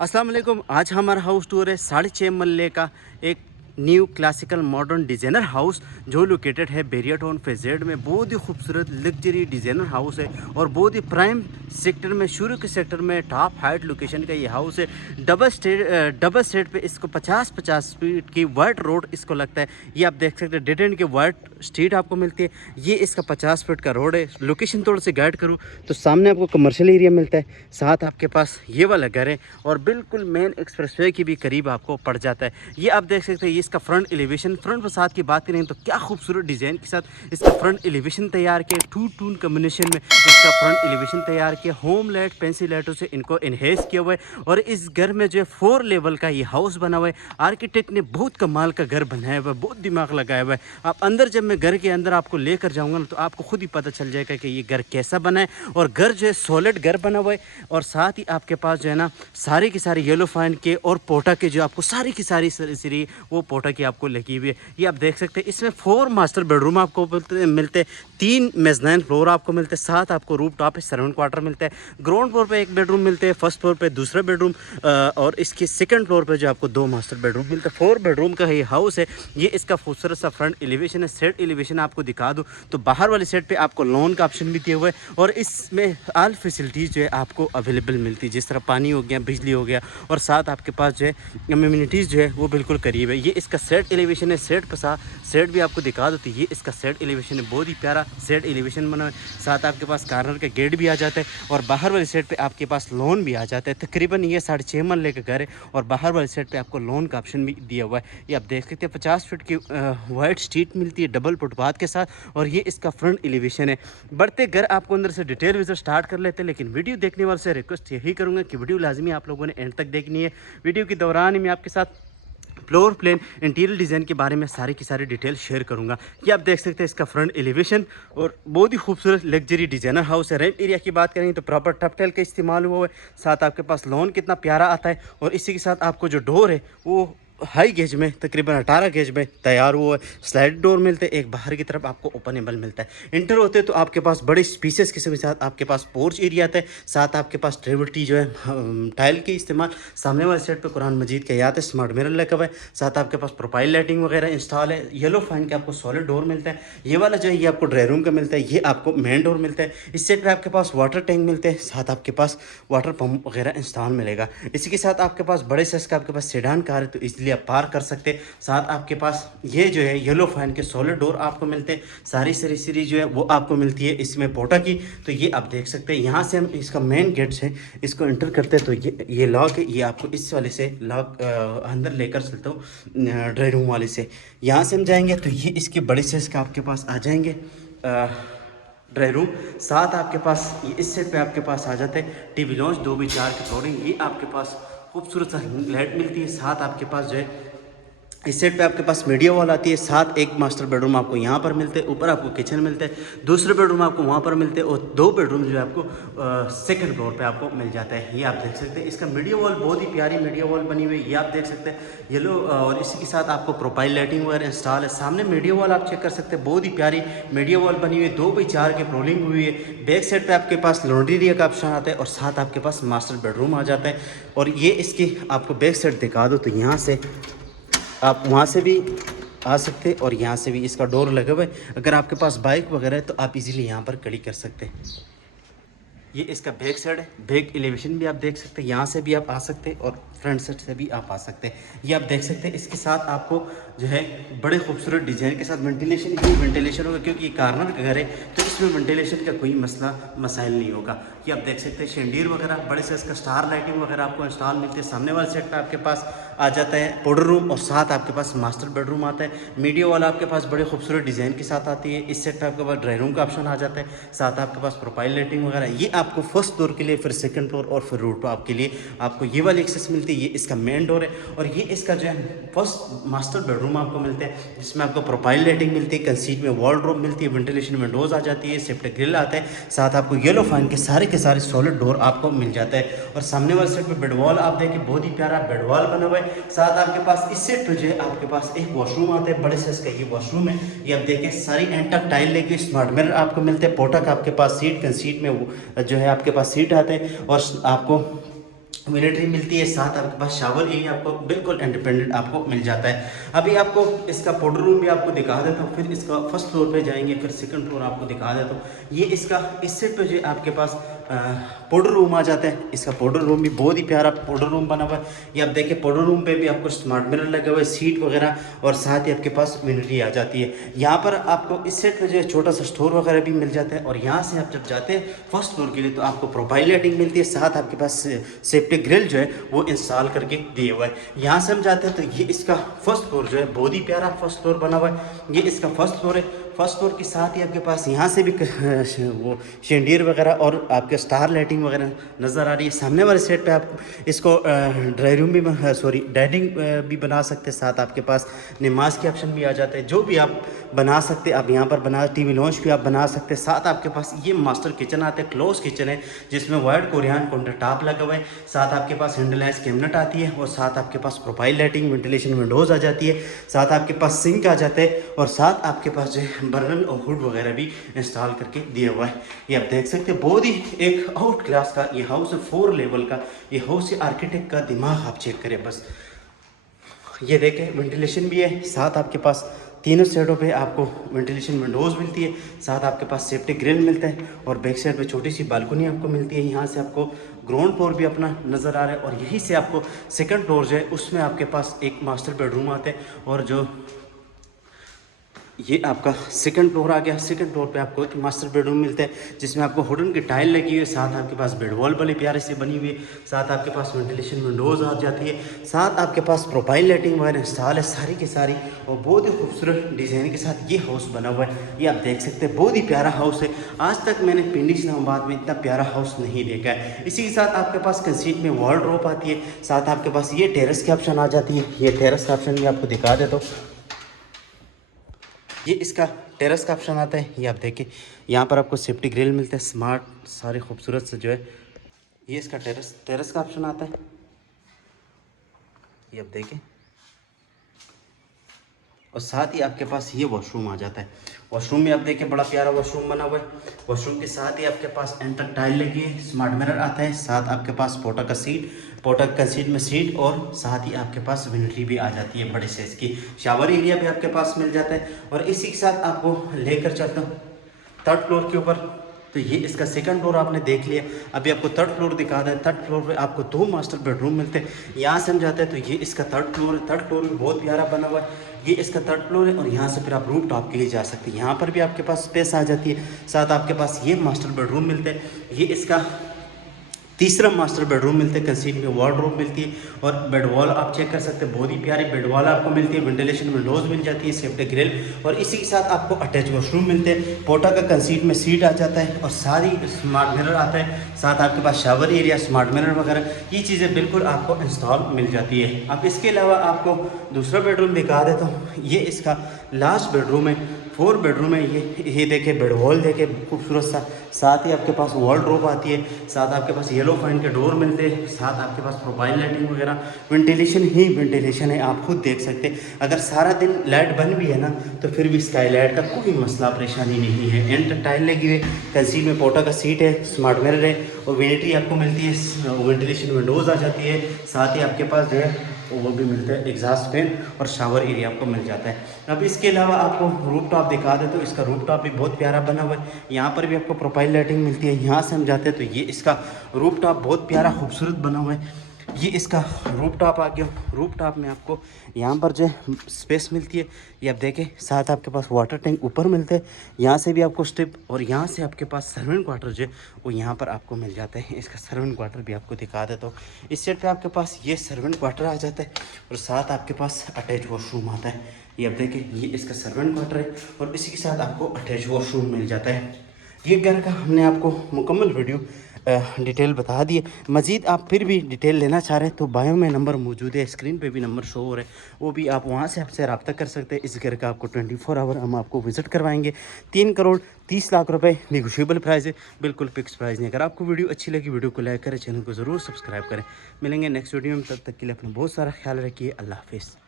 अस्सलाम वालेकुम। आज हमारा हाउस टूर है 6.5 मरले का एक new classical modern designer house जो लोकेटेड है बेरिया टाउन फेजेड में। बहुत ही खूबसूरत लग्जरी डिज़ाइनर हाउस है और बहुत ही प्राइम सेक्टर में, शुरू के सेक्टर में टॉप हाइट लोकेशन का ये हाउस है। डबल स्टेट पे इसको 50-50 फीट की वाइट रोड इसको लगता है। ये आप देख सकते हैं डेड एंड की वाइट स्ट्रीट आपको मिलती है। ये इसका 50 फीट का रोड है। लोकेशन थोड़ा सा गाइड करूँ तो सामने आपको कमर्शियल एरिया मिलता है, साथ आपके पास ये वाला घर है और बिल्कुल मेन एक्सप्रेसवे के भी करीब आपको पड़ जाता है। ये आप देख सकते हैं, ये इसका फ्रंट एलिवेशन, फ्रंट फसाद की बात करें तो क्या खूबसूरत डिज़ाइन के साथ इसका फ्रंट एलिवेशन तैयार किया। टू टून कम्बिनेशन में इसका फ्रंट एलिवेशन तैयार किया। होम लाइट पेंसिल लाइटों से इनको इन्हेंस किया हुआ है और इस घर में जो है 4 लेवल का ये हाउस बना हुआ है। आर्किटेक्ट ने बहुत कमाल का घर बनाया हुआ है, बहुत दिमाग लगाया हुआ है। आप अंदर, जब मैं घर के अंदर आपको लेकर जाऊंगा ना तो आपको खुद ही पता चल जाएगा कि ये घर कैसा बना है। और घर जो है सॉलिड घर बना हुआ है और साथ ही आपके पास जो है ना सारे के सारे येलो फाइन के और पोटा के जो आपको सारी की सारी सीरी वो पोटा की आपको लगी हुई है। ये आप देख सकते हैं। इसमें 4 मास्टर बेडरूम आपको मिलते हैं, 3 मेजनाइन फ्लोर आपको मिलते हैं, साथ आपको रूफ टॉप पे सर्वेंट क्वार्टर मिलता है। ग्राउंड फ्लोर पे 1 बेडरूम मिलते हैं, फर्स्ट फ्लोर पे दूसरा बेडरूम और इसके सेकंड फ्लोर पे जो आपको 2 मास्टर बेडरूम मिलते हैं। 4 बेडरूम का ये हाउस है। ये इसका खूबसूरत सा फ्रंट एलिवेशन है। सेट एलिवेशन आपको दिखा दूँ तो बाहर वाली सेट पे आपको लोन का ऑप्शन भी दिया हुआ है और इसमें ऑल फैसिलिटीज़ जो है आपको अवेलेबल मिलती है, जिस तरह पानी हो गया, बिजली हो गया और साथ आपके पास जो है अम्यूनिटीज़ जो है वो बिल्कुल करीब है। ये इसका सेट एलिवेशन है। सेट भी आपको दिखा दो तो ये इसका सेट एलिवेशन है। बहुत ही प्यारा सेट एलिवेशन बना है। साथ आपके पास कार्नर का गेट भी आ जाता है और बाहर वाली साइड पे आपके पास लोन भी आ जाता है। तकरीबन ये 6.5 मरले का घर है और बाहर वाली साइड पे आपको लोन का ऑप्शन भी दिया हुआ है। ये आप देख सकते हैं 50 फीट की वाइट स्ट्रीट मिलती है डबल फुटपाथ के साथ और ये इसका फ्रंट एलिवेशन है। बढ़ते घर आपको अंदर से डिटेल विजिट स्टार्ट कर लेते हैं, लेकिन वीडियो देखने वाले से रिक्वेस्ट यही करूँगा कि वीडियो लाजमी आप लोगों ने एंड तक देखनी है। वीडियो के दौरान ही मैं आपके साथ फ्लोर प्लान, इंटीरियर डिज़ाइन के बारे में सारी की सारी डिटेल शेयर करूंगा। ये आप देख सकते हैं इसका फ्रंट एलिवेशन और बहुत ही खूबसूरत लग्जरी डिज़ाइनर हाउस है। रेंट एरिया की बात करें तो प्रॉपर टपटेल का इस्तेमाल हुआ है। साथ आपके पास लॉन कितना प्यारा आता है और इसी के साथ आपको जो डोर है वो हाई गेज में, तकरीबन 18 गेज में तैयार हुआ है। स्लाइड डोर मिलते हैं, एक बाहर की तरफ आपको ओपनेबल मिलता है। इंटर होते तो आपके पास बड़े स्पीसेस किस्म के साथ आपके पास पोर्च एरिया आता है। साथ आपके पास ट्रेवल्टी जो है टाइल के इस्तेमाल, सामने वाले साइड पे कुरान मजीद का याद है, स्मार्ट मिरर लगा हुआ है। साथ आपके पास प्रोफाइल लाइटिंग वगैरह इंस्टॉल है। येलो फाइन के आपको सॉलिड डोर मिलता है। ये वाला जो है ये आपको ड्राई रूम का मिलता है, ये आपको मेन डोर मिलता है। इस साइड पर आपके पास वाटर टैंक मिलते हैं, साथ आपके पास वाटर पम्प वगैरह इंस्टॉल मिलेगा। इसी के साथ आपके पास बड़े साइज का आपके पास सेडान कार है तो इसलिए आप पार्क कर सकते। साथ आपके पास ये जो है येलो फाइन के सॉलिड डोर आपको मिलते हैं। सारी सीरीज जो है वो आपको मिलती है इसमें पोटा की। तो ये आप देख सकते हैं। यहाँ से हम इसका मेन गेट है, इसको एंटर करते हैं तो ये लॉक है। ये आपको इस वाले से लॉक अंदर लेकर चलता हूँ ड्राई रूम वाले से। यहाँ से हम जाएंगे तो ये इसके बड़े साइज का आपके पास आ जाएंगे ड्राई रूम। साथ आपके पास इस सेट पे आपके पास आ जाते हैं टीवी लॉन्च 2x4 की फ्लोरिंग। ये आपके पास खूबसूरत सा लाइट मिलती है। साथ आपके पास जो है इस सेट पे आपके पास मीडिया वॉल आती है। साथ एक मास्टर बेडरूम आपको यहाँ पर मिलते हैं, ऊपर आपको किचन मिलते हैं, दूसरे बेडरूम आपको वहाँ पर मिलते हैं और 2 बेडरूम जो है आपको सेकंड फ्लोर पे आपको मिल जाता है। ये आप देख सकते हैं। इसका मीडिया वॉल बहुत ही प्यारी मीडिया वॉल बनी हुई है। ये आप देख सकते हैं येलो और इसी के साथ आपको प्रोफाइल लाइटिंग वगैरह इंस्टॉल है। सामने मीडिया वॉल आप चेक कर सकते हैं, बहुत ही प्यारी मीडिया वॉल बनी हुई है। 2x4 की रोलिंग हुई है। बैक साइड पर आपके पास लॉन्ड्री एरिया का ऑप्शन आता है और साथ आपके पास मास्टर बेडरूम आ जाता है। और ये इसकी आपको बैक साइड दिखा दो तो यहाँ से आप वहाँ से भी आ सकते हैं और यहाँ से भी इसका डोर लगा हुआ है। अगर आपके पास बाइक वगैरह है तो आप इजीली यहाँ पर खड़ी कर सकते हैं। ये इसका बैक साइड है। बैक एलिवेशन भी आप देख सकते हैं, यहाँ से भी आप आ सकते हैं और फ्रंट साइड से भी आप आ सकते हैं। ये आप देख सकते हैं। इसके साथ आपको जो है बड़े खूबसूरत डिज़ाइन के साथ वेंटिलेशन होगा, क्योंकि ये कार्नर का घर है तो इसमें वेंटिलेशन का कोई मसाइल नहीं होगा। ये आप देख सकते हैं शेंडीर वगैरह बड़े से इसका स्टार लाइटिंग वगैरह आपको इंस्टॉल मिलती है। सामने वाले सेट पर आपके पास आ जाता है पाउडर रूम और साथ आपके पास मास्टर बेडरूम आता है। मीडिया वाला आपके पास बड़े खूबसूरत डिज़ाइन के साथ आती है। इस सेट पर आपके पास ड्राई रूम का ऑप्शन आ जाता है। साथ आपके पास प्रोफाइल लाइटिंग वगैरह। ये आपको फर्स्ट फ्लोर के लिए, फिर सेकंड फ्लोर और फिर रूट टॉप के लिए आपको ये वाली एक्सेस मिलती है। ये इसका मेन डोर है और ये इसका जो है फर्स्ट मास्टर बेडरूम आपको मिलते हैं, जिसमें आपको प्रोफाइल लाइटिंग मिलती है, कंसीट में वॉलड्रॉप मिलती है, वेंटिलेशन विंडोज आ जाती है, सेफ्टी ग्रिल आता है। साथ आपको येलो फाइन के सारे सॉलिड डोर आपको मिल जाता है। और सामने वाले सेट पे बेड वॉल आप देखें, बहुत ही प्यारा बेड वॉल बना हुआ है। साथ आपके पास इस सेट पे जो है आपके पास एक वॉशरूम आता है, बड़े साइज का ये वॉशरूम है। ये आप देखें सारी एंटक टाइल लेके स्मार्ट मिरर आपको मिलते हैं। पोटा का आपके पास सीट, कंसीट में जो है आपके पास सीट आते हैं और आपको मिलिट्री मिलती है, साथ आपके पास शावर एरिया आपको बिल्कुल इंडिपेंडेंट आपको मिल जाता है। अभी आपको इसका पाउडर रूम भी आपको दिखा देता हूँ, फिर इसका फर्स्ट फ्लोर पे जाएंगे, फिर सेकंड फ्लोर आपको दिखा देता हूँ। ये इसका इस सेट पे जो आपके पास पाउडर रूम आ जाता है। इसका पाउडर रूम भी बहुत ही प्यारा पाउडर रूम बना हुआ है। ये आप देखिए पाउडर रूम पे भी आपको स्मार्ट मिरर लगे हुए, सीट वगैरह, और साथ ही आपके पास मिलिट्री आ जाती है। यहाँ पर आपको इस सेट पे जो है छोटा सा स्टोर वगैरह भी मिल जाता है। और यहाँ से आप जब जाते हैं फर्स्ट फ्लोर के लिए तो आपको प्रोफाइल लाइटिंग मिलती है, साथ आपके पास सेफ्टी ग्रिल जो है वो इंस्टॉल करके दिए हुआ है। यहाँ से हम जाते हैं तो ये इसका फर्स्ट फ्लोर जो है बहुत ही प्यारा फर्स्ट फ्लोर बना हुआ है। ये इसका फर्स्ट फ्लोर है। फर्स्ट फ्लोर के साथ ही आपके पास यहाँ से भी वो शेंडियर वगैरह और आपके स्टार लाइटिंग वगैरह नज़र आ रही है। सामने वाले सेट पे आप इसको ड्राई रूम भी डाइनिंग भी बना सकते हैं। साथ आपके पास नमाज के ऑप्शन भी आ जाते हैं, जो भी आप बना सकते हैं आप यहाँ पर बना, टीवी लॉन्च भी आप बना सकते हैं। साथ आपके पास ये मास्टर किचन आता है, क्लोज किचन है, जिसमें वाइट कोरियन काउंटर टॉप लगा हुआ है। साथ आपके पास हैंडलाइज कैबिनेट आती है, और साथ आपके पास प्रोफाइल लाइटिंग वेंटिलेशन विंडोज़ आ जाती है। साथ आपके पास सिंक आ जाता है, और साथ आपके पास जो है बर्नल और हुड वगैरह भी इंस्टॉल करके दिया हुआ है। ये आप देख सकते हैं बहुत ही एक आउट क्लास का ये हाउस है, 4 लेवल का ये हाउस है। आर्किटेक्ट का दिमाग आप चेक करें बस। ये देखें वेंटिलेशन भी है, साथ आपके पास तीनों साइडों पे आपको वेंटिलेशन विंडोज़ मिलती है, साथ आपके पास सेफ्टी ग्रिल मिलता है, और बैक साइड पे छोटी सी बालकनी आपको मिलती है। यहाँ से आपको ग्राउंड फ्लोर भी अपना नज़र आ रहा है, और यहीं से आपको सेकंड फ्लोर जो है उसमें आपके पास एक मास्टर बेडरूम आता है। और जो ये आपका सेकंड फ्लोर आ गया। सेकंड फ्लोर पे आपको एक मास्टर बेडरूम मिलता है, जिसमें आपको वुडन की टाइल लगी हुई है, साथ आपके पास बेड वॉल बड़ी प्यारे से बनी हुई है, साथ आपके पास वेंटिलेशन विंडोज़ आ जाती है, साथ आपके पास प्रोफाइल लाइटिंग वगैरह इंस्टॉल है सारी की सारी, और बहुत ही खूबसूरत डिज़ाइन के साथ ये हाउस बना हुआ है। ये आप देख सकते हैं बहुत ही प्यारा हाउस है। आज तक मैंने पिंडी इस्लामाबाद में इतना प्यारा हाउस नहीं देखा है। इसी के साथ आपके पास कंसीट में वार्डरोब आती है, साथ आपके पास ये टेरेस के ऑप्शन आ जाती है। ये टेरेस का ऑप्शन भी आपको दिखा देता हूँ। ये इसका टेरेस का ऑप्शन आता है। ये आप देखिए यहाँ पर आपको सेफ्टी ग्रिल मिलता है, स्मार्ट सारे खूबसूरत से जो है ये इसका टेरेस का ऑप्शन आता है। ये आप देखिए, और साथ ही आपके पास ये वॉशरूम आ जाता है। वॉशरूम में आप देखिए बड़ा प्यारा वॉशरूम बना हुआ है। वॉशरूम के साथ ही आपके पास एंटर टाइल लगी है, स्मार्ट मिरर आता है, साथ आपके पास पोटा का सीट में सीट, और साथ ही आपके पास विंडरी भी आ जाती है बड़े साइज की। शावर एरिया भी आपके पास मिल जाता है। और इसी के साथ आपको लेकर चलता हूँ थर्ड फ्लोर के ऊपर। तो ये इसका सेकंड फ्लोर आपने देख लिया, अभी आपको थर्ड फ्लोर दिखा रहा है। थर्ड फ्लोर पे आपको 2 मास्टर बेडरूम मिलते हैं। यहाँ से हम जाते हैं तो ये इसका थर्ड फ्लोर है। थर्ड फ्लोर भी बहुत प्यारा बना हुआ है। ये इसका थर्ड फ्लोर है, और यहाँ से फिर आप रूफ टॉप के लिए जा सकते हैं। यहाँ पर भी आपके पास स्पेस आ जाती है, साथ आपके पास ये मास्टर बेडरूम मिलते हैं। ये इसका तीसरा मास्टर बेडरूम मिलता है, कंसीट में वार्डरोब मिलती है, और बेड वॉल आप चेक कर सकते हैं बहुत ही प्यारी बेड वॉल आपको मिलती है। वेंटिलेशन विंडोज़ मिल जाती है, सेफ्टी ग्रिल, और इसी के साथ आपको अटैच वॉशरूम मिलते हैं। पोटा का कंसीट में सीट आ जाता है, और सारी स्मार्ट मिरर आता है, साथ आपके पास शावर एरिया, स्मार्ट मिरर वगैरह ये चीज़ें बिल्कुल आपको इंस्टॉल मिल जाती है। अब इसके अलावा आपको दूसरा बेडरूम दिखा देता हूँ। ये इसका लास्ट बेडरूम है, 4 बेडरूम है। ये देखे बेड वॉल देखे खूबसूरत सा, साथ ही आपके पास वार्डरोब आती है, साथ आपके पास येलो फाइन के डोर मिलते हैं, साथ आपके पास प्रोफाइल लाइटिंग वगैरह, वेंटिलेशन ही वेंटिलेशन है, आप खुद देख सकते हैं। अगर सारा दिन लाइट बंद भी है ना तो फिर भी स्काई लाइट का कोई मसला परेशानी नहीं है। एंड टाइल लगी हुई है, कंसील में पोटा का सीट है, स्मार्ट मिरर है, और वेनिटी आपको मिलती है, वेंटिलेशन विंडोज़ आ जाती है, साथ ही आपके पास जो है वो भी मिलता है एग्जॉस्ट फैन, और शावर एरिया आपको मिल जाता है। अब इसके अलावा आपको रूफ टॉप दिखा दे तो इसका रूफ टॉप भी बहुत प्यारा बना हुआ है। यहाँ पर भी आपको प्रोफाइल लाइटिंग मिलती है। यहाँ से हम जाते हैं तो ये इसका रूफ टॉप बहुत प्यारा खूबसूरत बना हुआ है। ये इसका रूफ टॉप आ गया। रूफ टॉप में आपको यहाँ पर जो है स्पेस मिलती है, ये आप देखें, साथ आपके पास वाटर टैंक ऊपर मिलते हैं, यहाँ से भी आपको स्टेप, और यहाँ से आपके पास सर्वेंट क्वार्टर जो है वो यहाँ पर आपको मिल जाता है। इसका सर्वेंट क्वार्टर भी आपको दिखा देता हूँ। इस साइड पे आपके पास ये सर्वेंट क्वार्टर आ जाता है, और साथ आपके पास अटैच वॉशरूम आता है। ये आप देखें, ये इसका सर्वेंट क्वार्टर है, और इसी के साथ आपको अटैच वॉशरूम मिल जाता है। ये घर का हमने आपको मुकम्मल वीडियो डिटेल बता दी है। मज़ीद आप फिर भी डिटेल लेना चाह रहे हैं तो बायो में नंबर मौजूद है, स्क्रीन पे भी नंबर शो हो रहा है, वो भी आप वहाँ से आपसे रब्ता कर सकते हैं। इस घर का आपको 24 आवर हम आपको विज़िट करवाएंगे। 3 करोड़ 30 लाख रुपए निगोशिएबल प्राइस है, बिल्कुल फिक्स प्राइस नहीं। अगर आपको वीडियो अच्छी लगी वीडियो को लाइक करें, चैनल को ज़रूर सब्सक्राइब करें। मिलेंगे नेक्स्ट वीडियो में, तब तक के लिए अपना बहुत सारा ख्याल रखिए। अल्लाह हाफिज़।